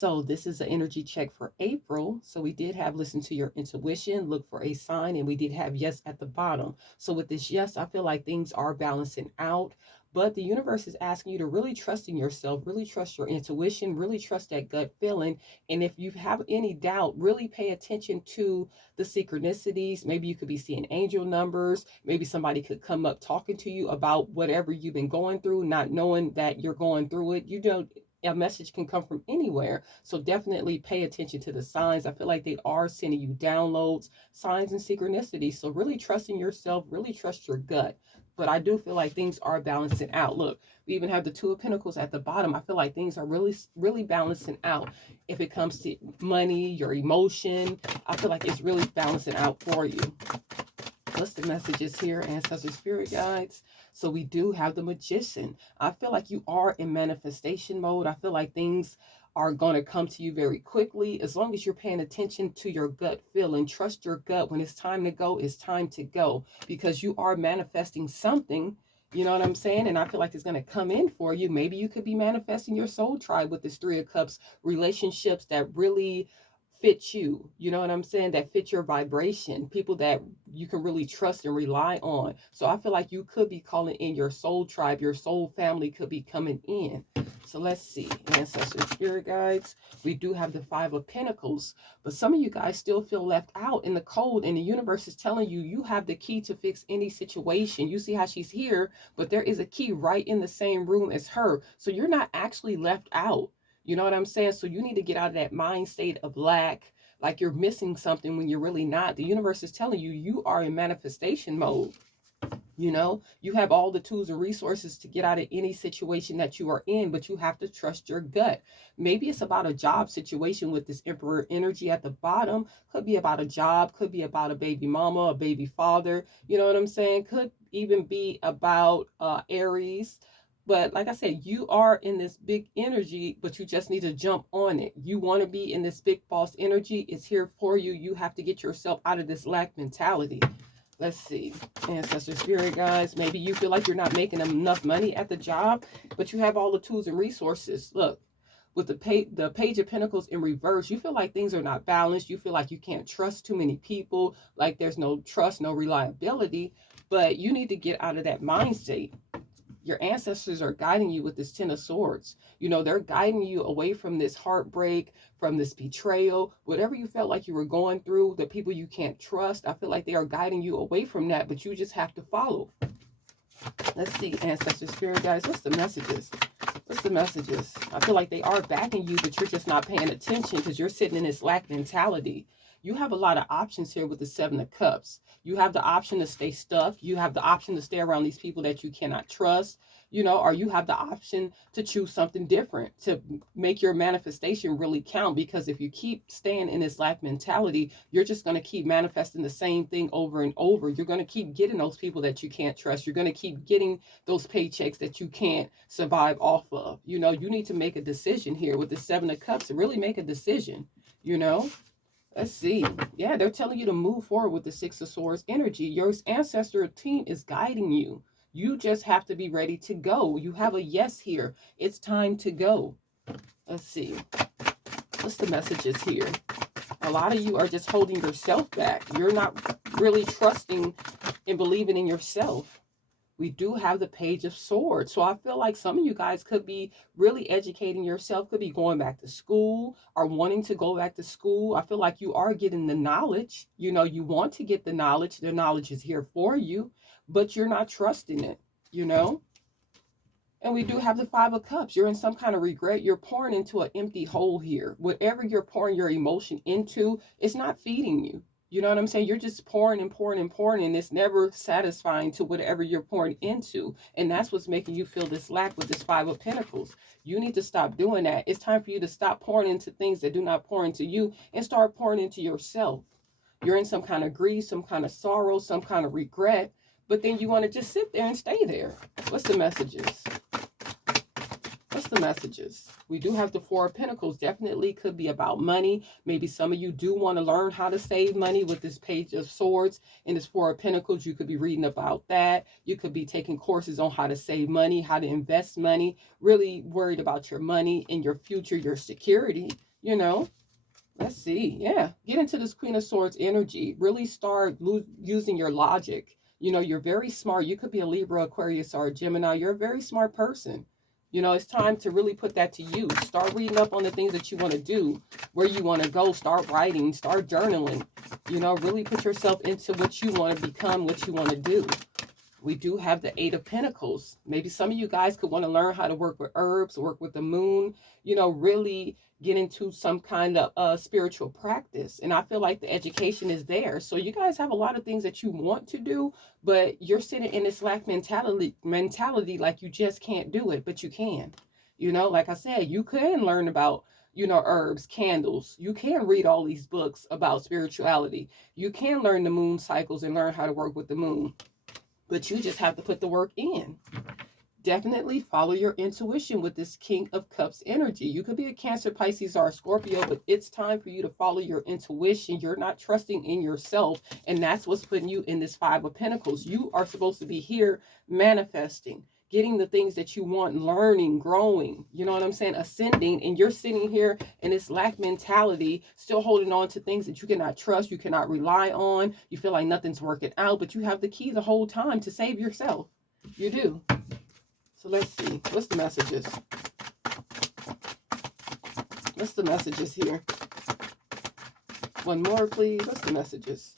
So this is an energy check for April. So we did have listen to your intuition, look for a sign, and we did have yes at the bottom. So with this yes, I feel like things are balancing out. But the universe is asking you to really trust in yourself, really trust your intuition, really trust that gut feeling. And if you have any doubt, really pay attention to the synchronicities. Maybe you could be seeing angel numbers. Maybe somebody could come up talking to you about whatever you've been going through, not knowing that you're going through it. You don't, a message can come from anywhere. So definitely pay attention to the signs. I feel like they are sending you downloads, signs, and synchronicity. So really trust in yourself, really trust your gut. But I do feel like things are balancing out. Look, we even have the Two of Pentacles at the bottom. I feel like things are really, really balancing out. If it comes to money, your emotion, I feel like it's really balancing out for you. What's the messages here, ancestors, spirit guides? So we do have the Magician. I feel like you are in manifestation mode. I feel like things are going to come to you very quickly as long as you're paying attention to your gut feeling. Trust your gut. When it's time to go, it's time to go, because you are manifesting something. You know what I'm saying? And I feel like it's going to come in for you. Maybe you could be manifesting your soul tribe with this Three of Cups, relationships that really fit you, you know what I'm saying, that fit your vibration, people that you can really trust and rely on. So I feel like you could be calling in your soul tribe, your soul family could be coming in. So let's see, ancestors, spirit guides. We do have the Five of Pentacles, but some of you guys still feel left out in the cold, and the universe is telling you you have the key to fix any situation. You see how she's here, but there is a key right in the same room as her, so you're not actually left out. You know what I'm saying? So you need to get out of that mind state of lack, like you're missing something when you're really not. The universe is telling you you are in manifestation mode. You know, you have all the tools and resources to get out of any situation that you are in, but you have to trust your gut. Maybe it's about a job situation with this Emperor energy at the bottom. Could be about a job, could be about a baby mama, a baby father. You know what I'm saying? Could even be about Aries. But like I said, you are in this big energy, but you just need to jump on it. You want to be in this big boss energy. It's here for you. You have to get yourself out of this lack mentality. Let's see, ancestor spirit guys. Maybe you feel like you're not making enough money at the job, but you have all the tools and resources. Look, with the page of pentacles in reverse, you feel like things are not balanced. You feel like you can't trust too many people, like there's no trust, no reliability. But you need to get out of that mind state. Your ancestors are guiding you with this Ten of Swords. You know, they're guiding you away from this heartbreak, from this betrayal, whatever you felt like you were going through, the people you can't trust. I feel like they are guiding you away from that, but you just have to follow. Let's see, ancestors, spirit guys, what's the messages? What's the messages? I feel like they are backing you, but you're just not paying attention because you're sitting in this lack mentality. You have a lot of options here with the Seven of Cups. You have the option to stay stuck. You have the option to stay around these people that you cannot trust, you know, or you have the option to choose something different, to make your manifestation really count. Because if you keep staying in this lack mentality, you're just going to keep manifesting the same thing over and over. You're going to keep getting those people that you can't trust. You're going to keep getting those paychecks that you can't survive off of. You know, you need to make a decision here with the Seven of Cups, to really make a decision, you know. Let's see. Yeah, they're telling you to move forward with the Six of Swords energy. Your ancestor team is guiding you. You just have to be ready to go. You have a yes here. It's time to go. Let's see. What's the messages here? A lot of you are just holding yourself back. You're not really trusting and believing in yourself. We do have the Page of Swords. So I feel like some of you guys could be really educating yourself, could be going back to school or wanting to go back to school. I feel like you are getting the knowledge. You know, you want to get the knowledge. The knowledge is here for you, but you're not trusting it, you know? And we do have the Five of Cups. You're in some kind of regret. You're pouring into an empty hole here. Whatever you're pouring your emotion into, it's not feeding you. You know what I'm saying? You're just pouring and pouring and pouring, and it's never satisfying to whatever you're pouring into. And that's what's making you feel this lack with this Five of Pentacles. You need to stop doing that. It's time for you to stop pouring into things that do not pour into you and start pouring into yourself. You're in some kind of grief, some kind of sorrow, some kind of regret, but then you want to just sit there and stay there. What's the messages? What's the messages? We do have the Four of Pentacles. Definitely could be about money. Maybe some of you do want to learn how to save money with this Page of Swords and this Four of Pentacles. You could be reading about that. You could be taking courses on how to save money, how to invest money, really worried about your money and your future, your security. you know. Let's see. Yeah. Get into this Queen of Swords energy. Really start using your logic. You know, you're very smart. You could be a Libra, Aquarius, or a Gemini. You're a very smart person. You know, it's time to really put that to use. Start reading up on the things that you want to do, where you want to go. Start writing, start journaling. You know, really put yourself into what you want to become, what you want to do. We do have the Eight of Pentacles. Maybe some of you guys could want to learn how to work with herbs, work with the moon, you know, really get into some kind of spiritual practice. And I feel like the education is there. So you guys have a lot of things that you want to do, but you're sitting in this lack mentality like you just can't do it, but you can. You know, like I said, you can learn about, you know, herbs, candles. You can read all these books about spirituality. You can learn the moon cycles and learn how to work with the moon, but you just have to put the work in. Definitely follow your intuition with this King of Cups energy. You could be a Cancer, Pisces, or a Scorpio, but it's time for you to follow your intuition. You're not trusting in yourself, and that's what's putting you in this Five of Pentacles. You are supposed to be here manifesting, getting the things that you want, learning, growing, you know what I'm saying, ascending, and you're sitting here in this lack mentality, still holding on to things that you cannot trust, you cannot rely on, you feel like nothing's working out, but you have the key the whole time to save yourself. You do. So let's see. What's the messages? What's the messages here? One more, please. What's the messages?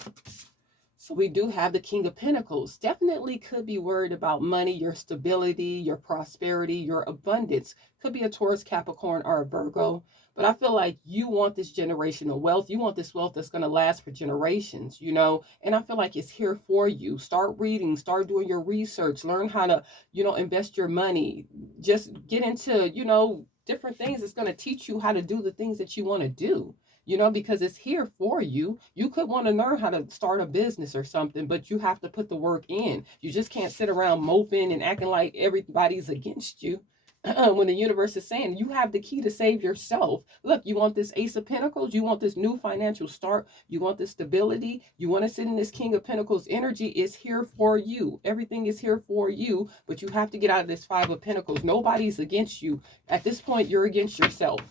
So we do have the King of Pentacles. Definitely could be worried about money, your stability, your prosperity, your abundance. Could be a Taurus, Capricorn, or a Virgo. But I feel like you want this generational wealth. You want this wealth that's going to last for generations, you know. And I feel like it's here for you. Start reading, start doing your research, learn how to, you know, invest your money. Just get into, you know, different things that's going to teach you how to do the things that you want to do, you know, because it's here for you. You could want to learn how to start a business or something, but you have to put the work in. You just can't sit around moping and acting like everybody's against you. When the universe is saying you have the key to save yourself. Look, you want this Ace of Pentacles, you want this new financial start, you want this stability, you want to sit in this King of Pentacles energy. Is here for you. Everything is here for you, but you have to get out of this Five of Pentacles. Nobody's against you. At this point, you're against yourself.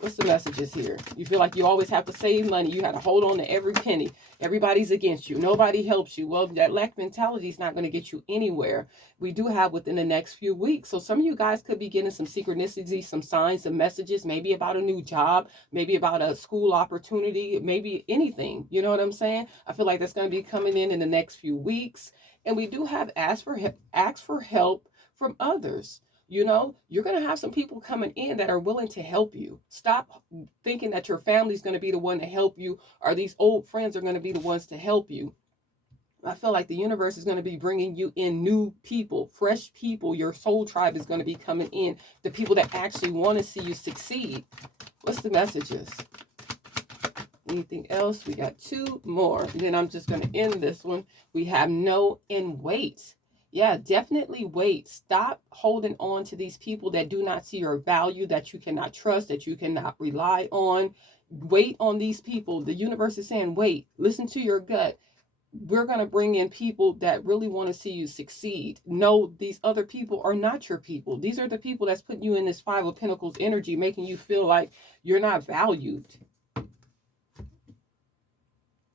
What's the messages here? You feel like you always have to save money. You have to hold on to every penny. Everybody's against you. Nobody helps you. Well, that lack mentality is not going to get you anywhere. We do have within the next few weeks. So some of you guys could be getting some synchronicity, some signs, some messages, maybe about a new job, maybe about a school opportunity, maybe anything. You know what I'm saying? I feel like that's going to be coming in the next few weeks. And we do have ask for help from others. You know, you're going to have some people coming in that are willing to help you. Stop thinking that your family's going to be the one to help you, or these old friends are going to be the ones to help you. I feel like the universe is going to be bringing you in new people, fresh people. Your soul tribe is going to be coming in. The people that actually want to see you succeed. What's the messages? Anything else? We got two more. And then I'm just going to end this one. We have know and wait. Yeah, definitely wait. Stop holding on to these people that do not see your value, that you cannot trust, that you cannot rely on. Wait on these people. The universe is saying, wait, listen to your gut. We're going to bring in people that really want to see you succeed. No, these other people are not your people. These are the people that's putting you in this Five of Pentacles energy, making you feel like you're not valued.